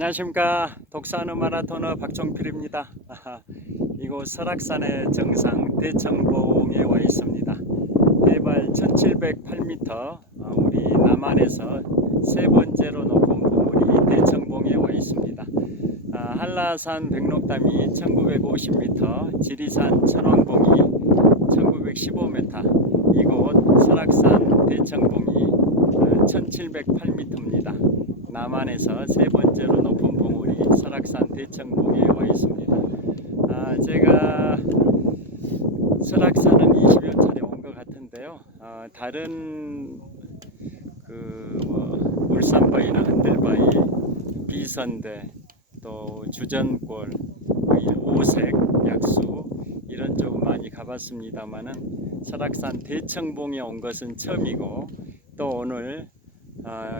안녕하십니까. 독서하는 마라토너 박종필입니다. 이곳 설악산의 정상 대청봉에 와 있습니다. 해발 1708m, 우리 남한에서 세 번째로 높은 봉우리 대청봉에 와 있습니다. 한라산 백록담이 1950m, 지리산 천왕봉이 1915m, 이곳 설악산 대청봉이 1708m입니다. 남한에서 세 번째로 높은 봉우리 설악산 대청봉에 와 있습니다. 제가 설악산은 20여 차례 온 것 같은데요. 다른 울산바위나 흔들바위, 비선대, 또 주전골, 오색, 약수 이런 쪽 많이 가봤습니다만은 설악산 대청봉에 온 것은 처음이고, 또 오늘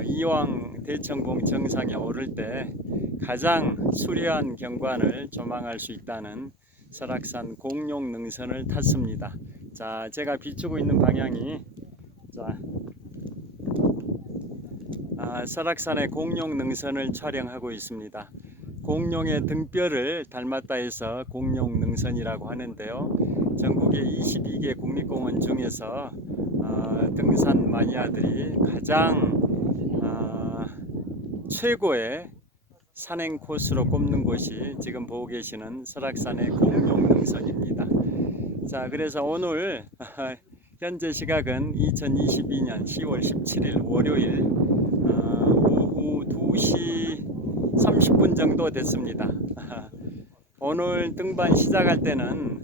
이왕 대청봉 정상에 오를 때 가장 수려한 경관을 조망할 수 있다는 설악산 공룡능선을 탔습니다. 자, 제가 비추고 있는 방향이 설악산의 공룡능선을 촬영하고 있습니다. 공룡의 등뼈를 닮았다 해서 공룡능선이라고 하는데요. 전국의 22개 국립공원 중에서 등산 마니아들이 가장 최고의 산행 코스로 꼽는 곳이 지금 보고 계시는 설악산의 공룡능선입니다. 자, 그래서 오늘 현재 시각은 2022년 10월 17일 월요일 오후 2시 30분 정도 됐습니다. 오늘 등반 시작할 때는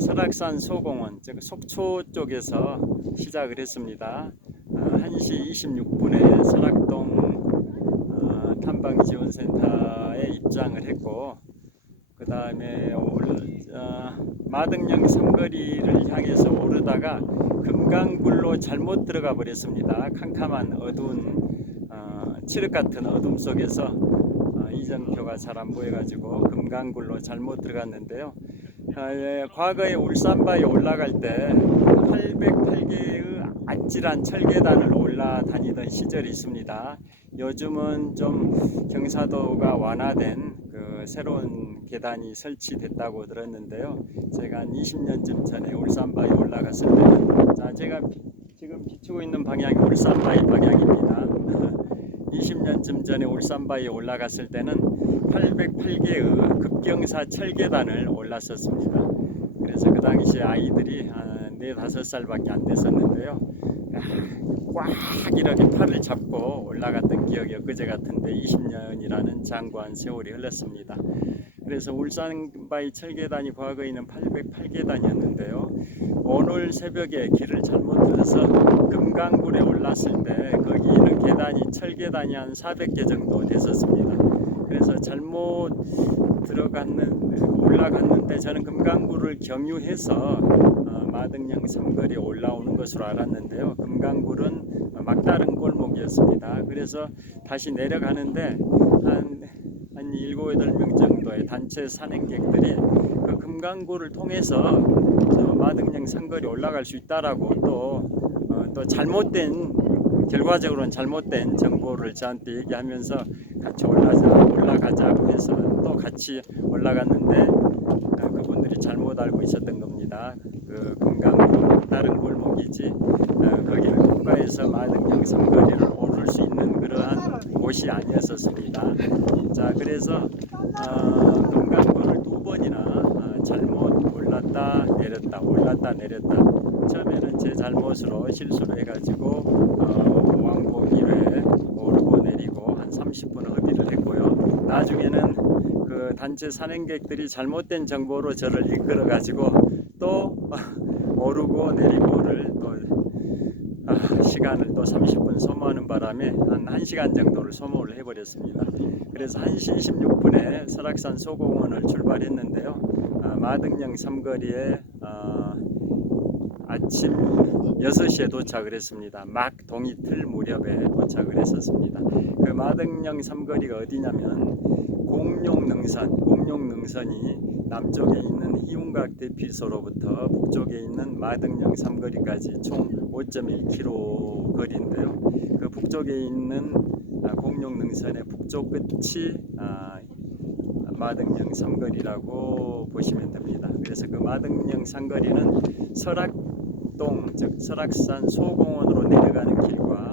설악산 소공원, 즉 속초 쪽에서 시작을 했습니다. 1시 26분에 설악동 탐방지원센터에 입장을 했고, 그 다음에 마등령 삼거리를 향해서 오르다가 금강굴로 잘못 들어가 버렸습니다. 캄캄한 어두운 칠흑 같은 어둠 속에서 이정표가 잘 안 보여가지고 금강굴로 잘못 들어갔는데요. 과거에 울산바위에 올라갈 때 808개의 아찔한 철계단을 올라다니던 시절이 있습니다. 요즘은 좀 경사도가 완화된 새로운 계단이 설치됐다고 들었는데요. 제가 한 20년쯤 전에 울산바위 올라갔을 때는, 제가 지금 비추고 있는 방향이 울산바위 방향입니다. 20년쯤 전에 울산바위에 올라갔을 때는 808개의 급경사 철계단을 올랐었습니다. 그래서 그 당시 아이들이 한 4~5살밖에 안 됐었는데요. 꽉 이렇게 팔을 잡고 올라갔던 기억이 엊그제 같은데 20년이라는 장구한 세월이 흘렀습니다. 그래서 울산바위 철계단이 과거에는 808계단이었는데요. 오늘 새벽에 길을 잘못 들어서 금강굴에 올랐을 때 거기 있는 계단이 철계단이 한 400개 정도 됐었습니다. 그래서 잘못 올라갔는데 저는 금강굴을 경유해서 마등령 삼거리에 올라오는 것으로 알았는데요. 금강굴은 막다른 골목이었습니다. 그래서 다시 내려가는데 한 7~8명 정도의 단체 산행객들이 그 금강굴을 통해서 마등령 삼거리 올라갈 수 있다라고 또 결과적으로는 잘못된 정보를 저한테 얘기하면서 같이 올라가자고 해서 또 같이 올라갔는데 그분들이 잘못 알고 있었던 겁니다. 그 금강굴은 다른 골목이지 거기를 통과해서 마등령 삼거리를 오를 수 있는 그러한 곳이 아니었었습니다. 자, 그래서 금강굴을 2번이나 잘못 올랐다 내렸다. 처음에는 제 잘못으로 실수를 해가지고 왕복 1회 오르고 내리고 한 30분 허비를 했고요. 나중에는 그 단체 산행객들이 잘못된 정보로 저를 이끌어가지고 또 오르고 내리고를 시간을 또 30분 소모하는 바람에 한 1시간 정도를 소모를 해버렸습니다. 그래서 1시 26분에 설악산 소공원을 출발했는데요. 마등령 삼거리에 아침 6시에 도착을 했습니다. 막 동이 틀 무렵에 도착을 했었습니다. 그 마등령 삼거리가 어디냐면 공룡능선이 남쪽에 있는 희운각 대피소로부터 북쪽에 있는 마등령 삼거리까지 총 5.1km 거리인데요. 그 북쪽에 있는 공룡능선의 북쪽 끝이 마등령 삼거리라고 보시면 됩니다. 그래서 그 마등령 삼거리는 설악동, 즉 설악산 소공원으로 내려가는 길과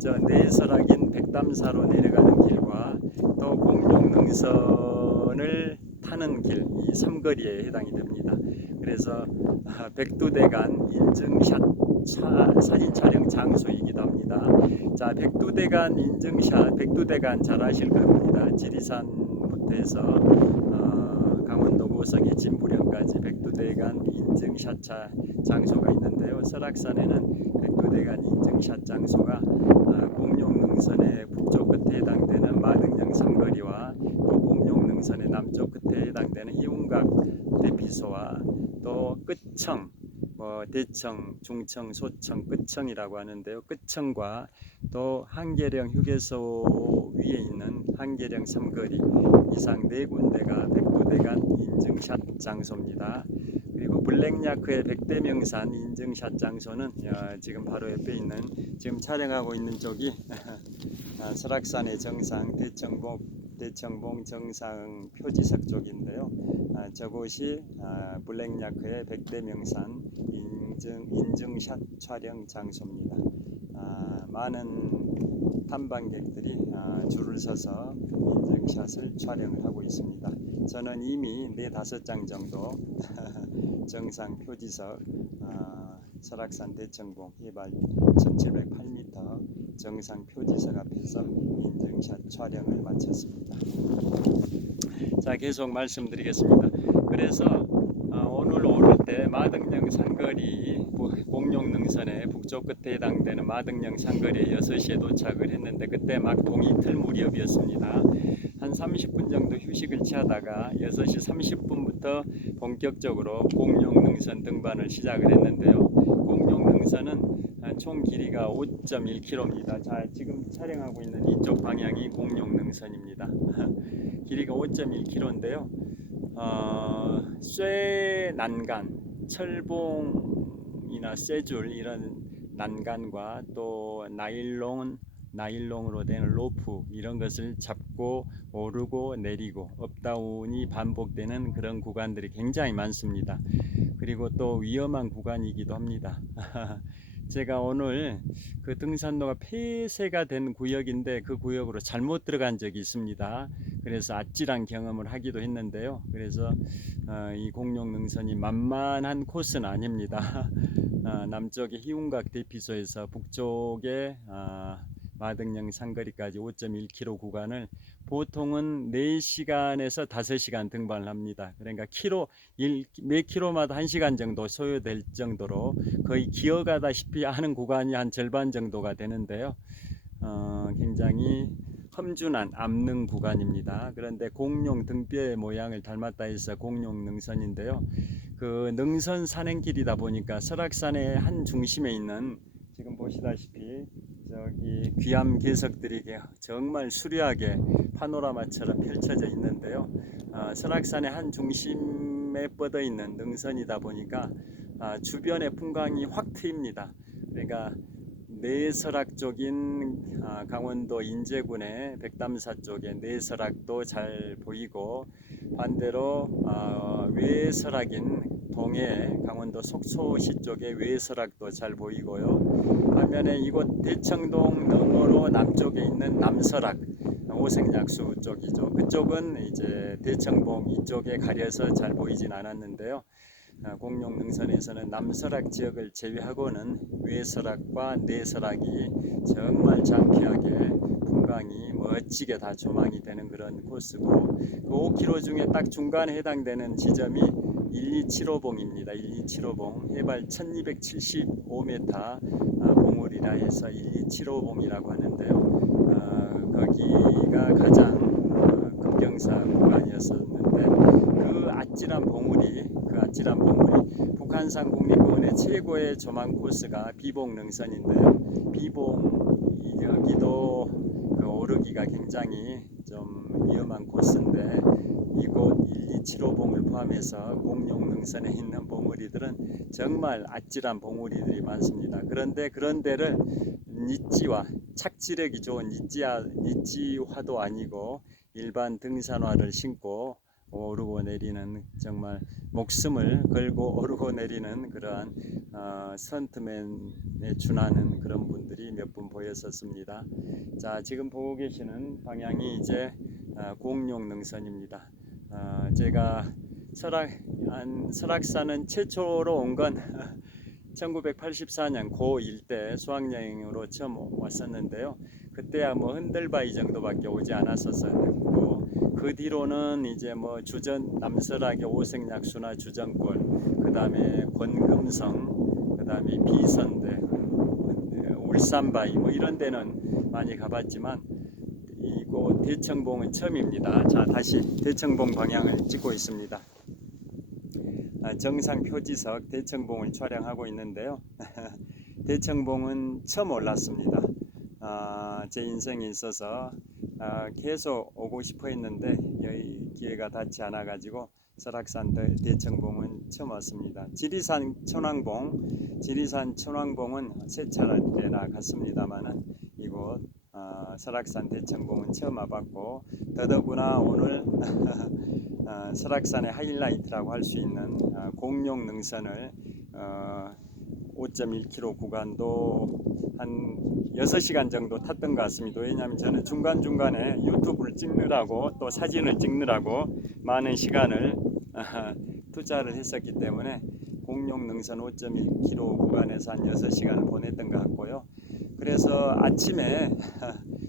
저 내설악인 백담사로 내려가는 길과 또 공룡능선을 타는 길, 이 삼거리에 해당이 됩니다. 그래서 백두대간 인증샷 사진 촬영 장소이기도 합니다. 자, 백두대간 인증샷, 백두대간 잘 아실 겁니다. 지리산부터 해서 강원도 고성의 진부령까지 백두대간 인증샷 장소가 있는데요. 설악산에는 백두대간 인증샷 장소가 공룡능선의 북쪽 끝에 해당되는 마등령 삼거리와 또 공룡능선의 남쪽 끝에 해당되는 희운각 대피소와 또 끝청, 대청, 중청, 소청, 끝청이라고 하는데요. 끝청과 또 한계령 휴게소 위에 있는 한계령 삼거리 이상 네 군데가 백두대간 인증샷 장소입니다. 그리고 블랙야크의 백대명산 인증샷 장소는 지금 바로 옆에 있는 지금 촬영하고 있는 쪽이 설악산의 정상 대청봉 정상 표지석 쪽인데요. 저곳이 블랙야크의 백대명산 인증샷 촬영 장소입니다. 많은 탐방객들이 줄을 서서 인증샷을 촬영을 하고 있습니다. 저는 이미 4-5장 정도 정상 표지석 설악산 대청봉 해발 1708m 정상 표지석 앞에서 인증샷 촬영을 마쳤습니다. 자, 계속 말씀드리겠습니다. 그래서 오늘 오를 때 마등령 산거리 공룡능선의 북쪽 끝에 해당되는 마등령 산거리에 6시에 도착을 했는데 그때 막 동이틀 무렵이었습니다. 한 30분 정도 휴식을 취하다가 6시 30분부터 본격적으로 공룡능선 등반을 시작을 했는데요. 공룡능선은 총 길이가 5.1km입니다. 자, 지금 촬영하고 있는 이쪽 방향이 공룡능선입니다. 길이가 5.1km인데요. 쇠 난간, 철봉이나 쇠줄 이런 난간과 또 나일론으로 된 로프 이런 것을 잡고 오르고 내리고 업다운이 반복되는 그런 구간들이 굉장히 많습니다. 그리고 또 위험한 구간이기도 합니다. 제가 오늘 그 등산로가 폐쇄가 된 구역인데 그 구역으로 잘못 들어간 적이 있습니다. 그래서 아찔한 경험을 하기도 했는데요. 그래서 이 공룡능선이 만만한 코스는 아닙니다. 남쪽의 희운각 대피소에서 북쪽의 마등령 산거리까지 5.1km 구간을 보통은 4시간에서 5시간 등반을 합니다. 그러니까 매 킬로마다 1시간 정도 소요될 정도로 거의 기어가다시피 하는 구간이 한 절반 정도가 되는데요. 굉장히 험준한 암릉 구간입니다. 그런데 공룡 등뼈의 모양을 닮았다 해서 공룡능선인데요. 그 능선 산행길이다 보니까 설악산의 한 중심에 있는 지금 보시다시피 저기 귀암 개석들이 정말 수려하게 파노라마처럼 펼쳐져 있는데요. 설악산의 한 중심에 뻗어 있는 능선이다 보니까 주변의 풍광이 확 트입니다. 그러니까 내설악 쪽인 강원도 인제군의 백담사 쪽의 내설악도 잘 보이고 반대로 외설악인 동해 강원도 속초시 쪽의 외설악도 잘 보이고요. 반면에 이곳 대청동 너머로 남쪽에 있는 남설악 오색약수 쪽이죠. 그쪽은 이제 대청봉 이쪽에 가려서 잘 보이진 않았는데요. 공룡능선에서는 남설악 지역을 제외하고는 외설악과 내설악이 정말 장쾌하게 풍광이 멋지게 다 조망이 되는 그런 코스고 그 5km 중에 딱 중간에 해당되는 지점이 127호봉입니다. 127호봉 해발 1275m 봉우리라 해서 127호봉이라고 하는데요. 거기가 가장 급경사 구간이었었는데 그 아찔한 봉우리 북한산 국립공원의 최고의 조망 코스가 비봉능선인데요. 비봉 여기도 오르기가 굉장히 좀 위험한 코스인데 이곳 127호봉을 포함해서 공룡능선에 있는 봉우리들은 정말 아찔한 봉우리들이 많습니다. 그런데 그런 데를 착지력이 좋은 입지화도 아니고 일반 등산화를 신고 오르고 내리는, 정말 목숨을 걸고 오르고 내리는 그러한 선트맨에 준하는 그런 분들이 몇 분 보였었습니다. 자, 지금 보고 계시는 방향이 이제 공룡 능선입니다. 제가 설악산은 최초로 온 건 1984년 고1 때 수학여행으로 처음 왔었는데요. 그때야 뭐 흔들바위 정도밖에 오지 않았었고, 그 뒤로는 이제 뭐 남설악의 오색약수나 주전골, 그 다음에 권금성, 그 다음에 비선대, 울산바위 뭐 이런 데는 많이 가봤지만 이곳 대청봉은 처음입니다. 자, 다시 대청봉 방향을 찍고 있습니다. 정상 표지석 대청봉을 촬영하고 있는데요. 대청봉은 처음 올랐습니다. 제 인생에 있어서 계속 오고 싶어 했는데 여기 기회가 닿지 않아 가지고 설악산 대청봉은 처음 왔습니다. 지리산 천왕봉은 세 차례나 갔습니다만은 이곳 설악산 대청봉은 처음 와봤고, 더더구나 오늘 설악산의 하이라이트라고 할 수 있는 공룡 능선을 5.1km 구간도 한 6시간 정도 탔던 것 같습니다. 왜냐하면 저는 중간중간에 유튜브를 찍느라고 또 사진을 찍느라고 많은 시간을 투자를 했었기 때문에 공룡 능선 5.1km 구간에서 한 6시간을 보냈던 것 같고요. 그래서 아침에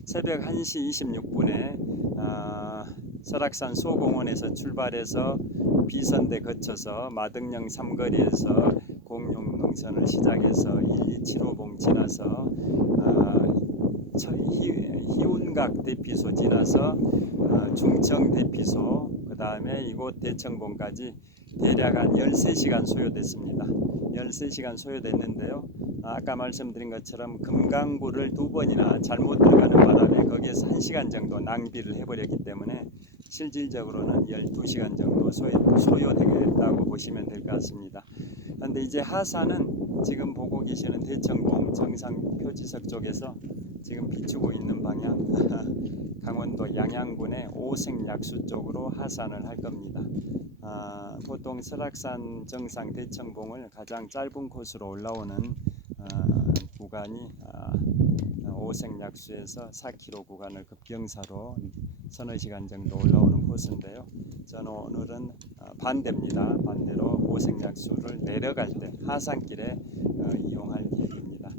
새벽 1시 26분에 설악산 소공원에서 출발해서 비선대 거쳐서 마등령 삼거리에서 공룡 능선을 시작해서 127호봉 지나서 희운각 대피소 지나서 중청 대피소, 그 다음에 이곳 대청봉까지 대략 한 13시간 소요됐습니다. 13시간 소요됐는데요. 아까 말씀드린 것처럼 금강구를 2번이나 잘못 들어가는 바람에 거기에서 1시간 정도 낭비를 해버렸기 때문에 실질적으로는 12시간 정도 소요되겠다고 보시면 될 것 같습니다. 그런데 이제 하산은 지금 보고 계시는 대청봉 정상 표지석 쪽에서 지금 비추고 있는 방향 강원도 양양군의 오색약수 쪽으로 하산을 할 겁니다. 보통 설악산 정상 대청봉을 가장 짧은 코스로 올라오는 구간이 오색약수에서 4km 구간을 급경사로 서너 시간 정도 올라오는 코스인데요. 저는 오늘은 반대입니다. 반대로 오색약수를 내려갈 때 하산길에 이용할 계획입니다.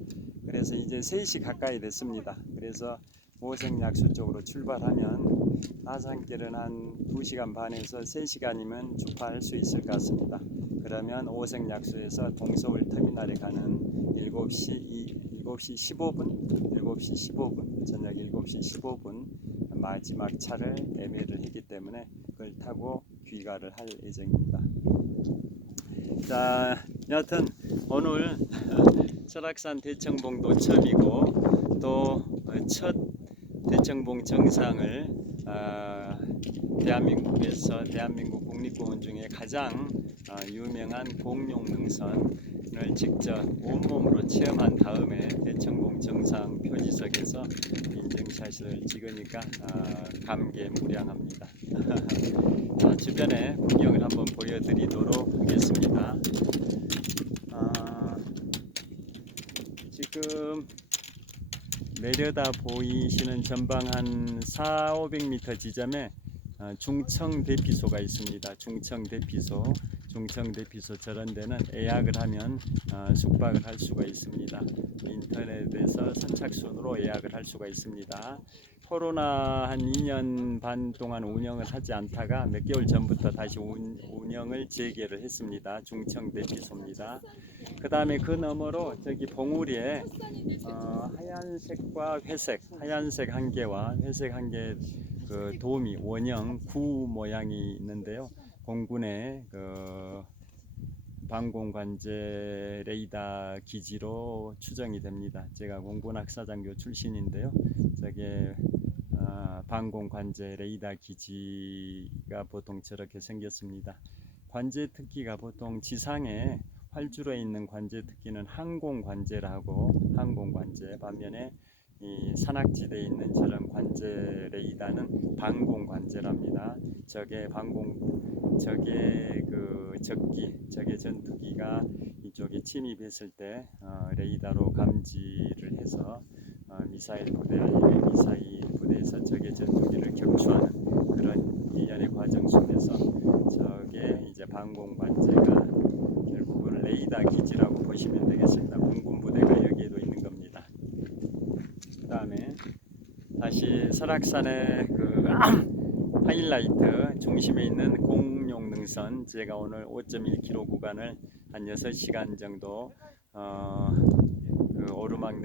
그래서 이제 3시 가까이 됐습니다. 그래서 오색약수 쪽으로 출발하면 하산길은 한 2시간 반에서 3시간이면 주파할 수 있을 것 같습니다. 그러면 오색약수에서 동서울 터미널에 가는 7시 15분, 저녁 7시 15분 마지막 차를 예매를 했기 때문에 그걸 타고 귀가를 할 예정입니다. 자, 여하튼 오늘 설악산 대청봉도 처음이고 또 첫 대청봉 정상을 대한민국 국립공원 중에 가장 유명한 공룡 능선을 직접 온몸으로 체험한 다음에 대청봉 정상 표지석에서 인증샷을 찍으니까 감개무량합니다. 주변의 풍경을 한번 보여드리도록 하겠습니다. 지금 내려다 보이시는 전방 한 400~500m 지점에 중청 대피소가 있습니다. 중청 대피소 저런 데는 예약을 하면 숙박을 할 수가 있습니다. 인터넷에서 선착순으로 예약을 할 수가 있습니다. 코로나 한 2년 반 동안 운영을 하지 않다가 몇 개월 전부터 다시 운영을 재개를 했습니다. 중청 대피소입니다. 그 다음에 그 너머로 저기 봉우리에 하얀색과 회색, 하얀색 한 개와 회색 한 개 그 도미 원형 구 모양이 있는데요. 공군의 그 방공관제 레이더 기지로 추정이 됩니다. 제가 공군학사장교 출신인데요. 저게 방공관제 레이더 기지가 보통 저렇게 생겼습니다. 관제 특기가 보통 지상에 활주로에 있는 관제 특기는 항공관제라고, 항공관제 반면에 이 산악지대에 있는 저런 관제 레이더는 방공 관제랍니다. 적의 그 적기, 적의 전투기가 이쪽에 침입했을 때 레이더로 감지를 해서 미사일 부대 아니면 미사일 부대에서 적의 전투기를 격추하는 그런 일련의 과정 속에서 적의 이제 방공 관제가 결국은 레이더 기지라고 보시면 되겠습니다. 공군 부대가 여기에도 있는 겁니다. 그다음에 다시 설악산의 그 하이라이트 중심에 있는 공룡 능선, 제가 오늘 5.1km 구간을 한 6시간 정도 그 오르막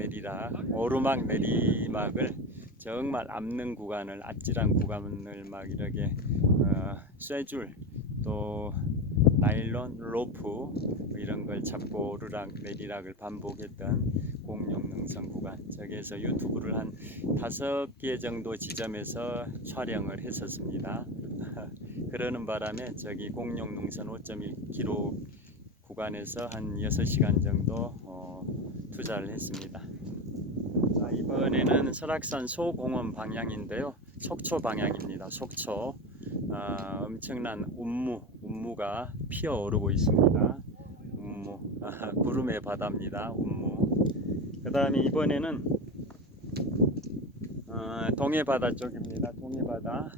내리막을 정말 앞는 구간을, 아찔한 구간을 막 이렇게 쇠줄 또 나일론 로프 이런 걸 잡고 오르락 내리락을 반복했던 공룡 능선 구간, 저기에서 유튜브를 한 5개 정도 지점에서 촬영을 했었습니다. 그러는 바람에 저기 공룡 능선 5.1km 구간에서 한 6시간 정도 투자를 했습니다. 자, 이번에는 설악산 소공원 방향인데요, 속초 방향입니다. 속초 엄청난 운무가 피어오르고 있습니다. 운무, 구름의 바다입니다. 운무. 그 다음에 이번에는 동해바다 쪽입니다. 동해바다,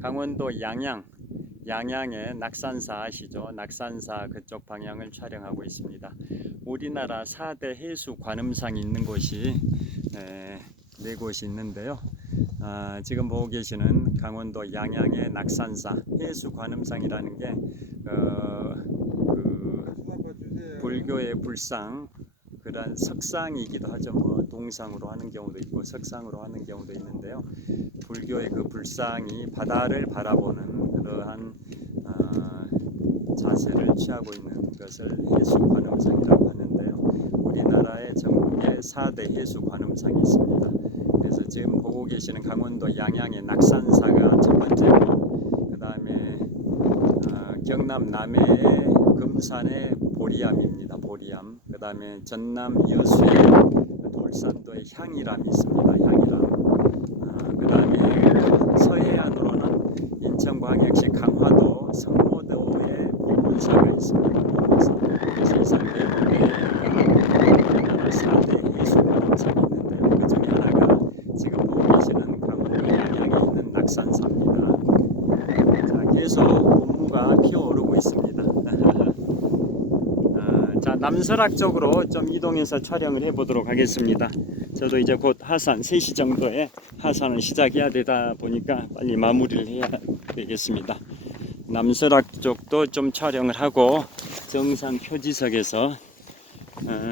강원도 양양의 낙산사 아시죠? 낙산사 그쪽 방향을 촬영하고 있습니다. 우리나라 4대 해수 관음상이 있는 곳이 4곳이 있는데요. 지금 보고 계시는 강원도 양양의 낙산사 해수 관음상이라는 게 그 불교의 불상, 그런 석상이기도 하죠. 뭐 동상으로 하는 경우도 있고 석상으로 하는 경우도 있는데요. 불교의 그 불상이 바다를 바라보는 그러한 자세를 취하고 있는 것을 해수 관음상이라고 하는데요. 우리나라의 전국에 4대 해수 관음상이 있습니다. 그래서 지금 보고 계시는 강원도 양양의 낙산사가 첫 번째고, 그 다음에 경남 남해의 금산의 보리암입니다. 보리암. 그 다음에 전남 여수의 돌산도의 향이람이 있습니다. 향이람. 그 다음에 서해안으로는 인천광역시 강화도 성모도의 보문사가 있습니다. 보문사. 그래서 이상 4군데가 우리나라 4대 해수관음상이 있는데요. 그 중에 하나가 지금 보고 계시는 강원도 양양에 있는 낙산사입니다. 자, 계속 운무가 피어오르고 있습니다. 자, 남설악 쪽으로 좀 이동해서 촬영을 해보도록 하겠습니다. 저도 이제 곧 하산 3시 정도에 하산을 시작해야 되다 보니까 빨리 마무리를 해야 되겠습니다. 남설악 쪽도 좀 촬영을 하고, 정상 표지석에서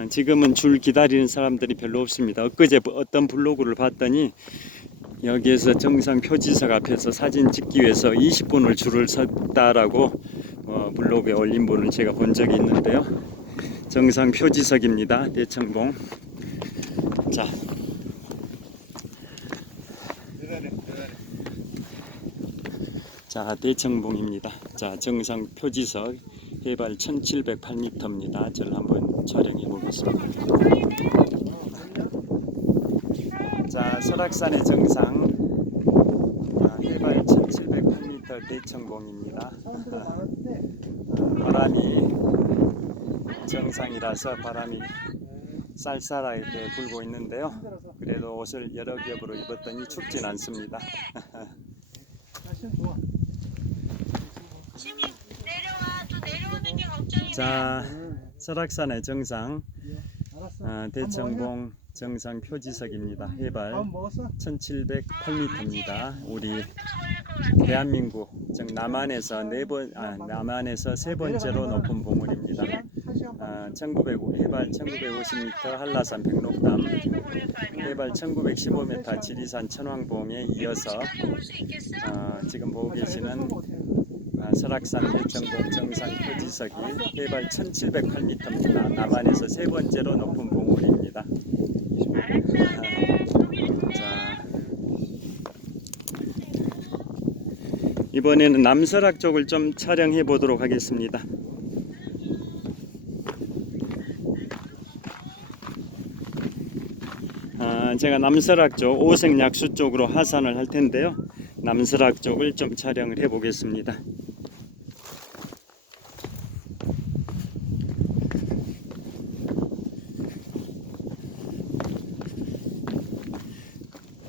지금은 줄 기다리는 사람들이 별로 없습니다. 엊그제 어떤 블로그를 봤더니 여기에서 정상 표지석 앞에서 사진 찍기 위해서 20분을 줄을 섰다라고 블로그에 올린 분을 제가 본 적이 있는데요. 정상 표지석입니다. 대청봉. 자, 대청봉입니다. 자, 정상 표지석 해발 1708m입니다. 저를 한번 촬영해 보겠습니다. 자, 설악산의 정상 해발 1708m 대청봉입니다. 바람이 정상이라서 바람이 쌀쌀하게 불고 있는데요. 그래도 옷을 여러 겹으로 입었더니 춥진 않습니다. 자, 설악산의 정상 대청봉 정상 표지석입니다. 해발 1708m입니다. 우리 대한민국, 즉 남한에서 남한에서 3번째로 높은 봉우리입니다. 해발 1950m 한라산 백록담, 해발 1915m 지리산 천왕봉에 이어서 지금 보고 계시는 설악산 대청봉 정상 표지석이 해발 1708m입니다. 남한에서 3번째로 높은 봉우리입니다. 자, 이번에는 남설악 쪽을 좀 촬영해 보도록 하겠습니다. 제가 남설악 쪽 오색약수 쪽으로 하산을 할 텐데요. 남설악 쪽을 좀 촬영을 해 보겠습니다.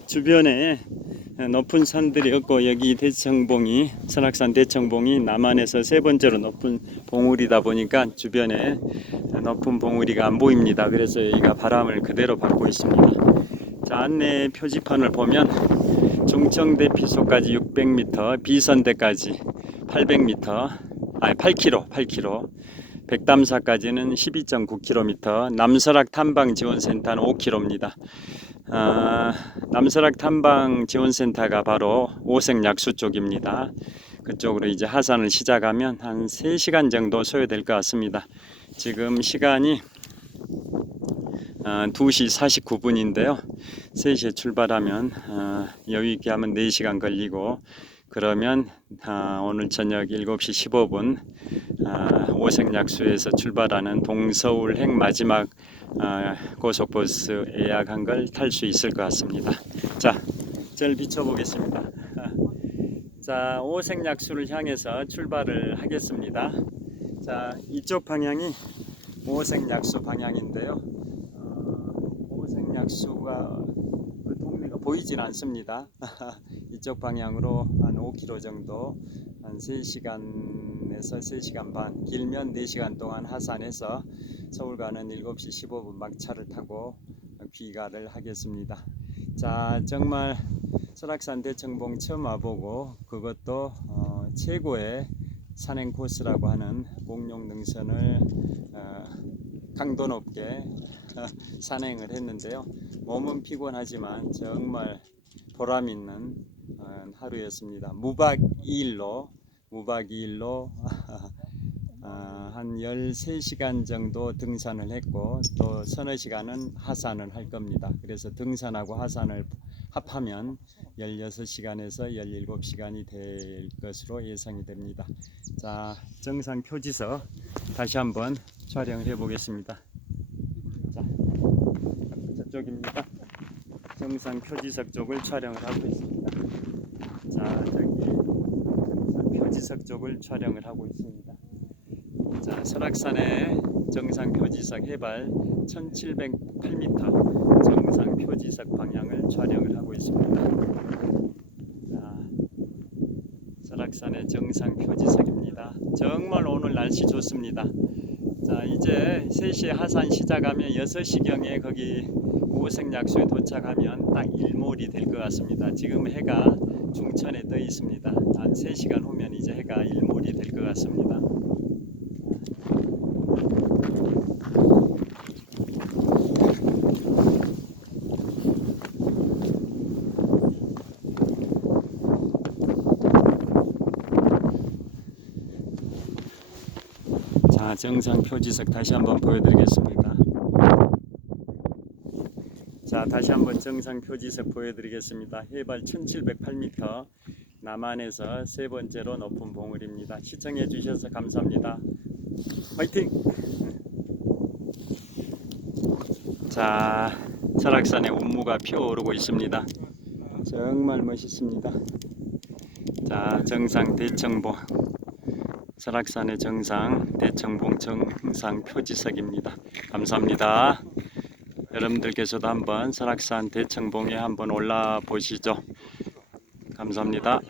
주변에 높은 산들이 없고 여기 대청봉이 설악산 대청봉이 남한에서 세 번째로 높은 봉우리다 보니까 주변에 높은 봉우리가 안 보입니다. 그래서 여기가 바람을 그대로 받고 있습니다. 자, 안내 표지판을 보면 중청 대피소까지 600m, 비선대까지 800m, 8km, 백담사까지는 12.9km, 남설악 탐방 지원센터는 5km입니다. 남설악 탐방 지원센터가 바로 오색약수 쪽입니다. 그쪽으로 이제 하산을 시작하면 한 3시간 정도 소요될 것 같습니다. 지금 시간이 2시 49분인데요. 3시에 출발하면 여유 있게 하면 4시간 걸리고, 그러면 오늘 저녁 7시 15분 오색약수에서 출발하는 동서울행 마지막 고속버스 예약한 걸 탈 수 있을 것 같습니다. 자, 절 비춰보겠습니다. 자, 오색약수를 향해서 출발을 하겠습니다. 자, 이쪽 방향이 오색약수 방향인데요. 오색약수가 그 동네가 보이진 않습니다. 이쪽 방향으로 한 5km 정도, 한 3시간에서 3시간 반, 길면 4시간 동안 하산해서 서울 가는 7시 15분 막차를 타고 귀가를 하겠습니다. 자, 정말 설악산 대청봉 처음 와보고, 그것도 최고의 산행 코스라고 하는 공룡 능선을 강도 높게 산행을 했는데요. 몸은 피곤하지만 정말 보람 있는 하루였습니다. 무박 2일로 한 13시간 정도 등산을 했고, 또 서너 시간은 하산을 할 겁니다. 그래서 등산하고 하산을 합하면 16시간에서 17시간이 될 것으로 예상이 됩니다. 자, 정상 표지석 다시 한번 촬영을 해 보겠습니다. 자, 저쪽입니다. 정상 표지석 쪽을 촬영을 하고 있습니다. 자, 저기 정상 표지석 쪽을 촬영을 하고 있습니다. 자, 설악산의 정상 표지석 해발 1708m 정상 표지석 방향을 촬영을 하고 있습니다. 자, 설악산의 정상 표지석입니다. 정말 오늘 날씨 좋습니다. 자, 이제 3시에 하산 시작하면 6시경에 거기 오색약수에 도착하면 딱 일몰이 될 것 같습니다. 지금 해가 중천에 떠 있습니다. 한 3시간 후면 이제 해가 일몰이 될 것 같습니다. 자, 정상 표지석 다시 한번 보여드리겠습니다. 자, 다시 한번 정상 표지석 보여드리겠습니다. 해발 1708m, 남한에서 세 번째로 높은 봉우리입니다. 시청해 주셔서 감사합니다. 화이팅! 자, 설악산에 운무가 피어오르고 있습니다. 정말 멋있습니다. 자, 정상 대청봉, 설악산의 정상 대청봉 정상 표지석입니다. 감사합니다. 여러분들께서도 한번 설악산 대청봉에 한번 올라 보시죠. 감사합니다.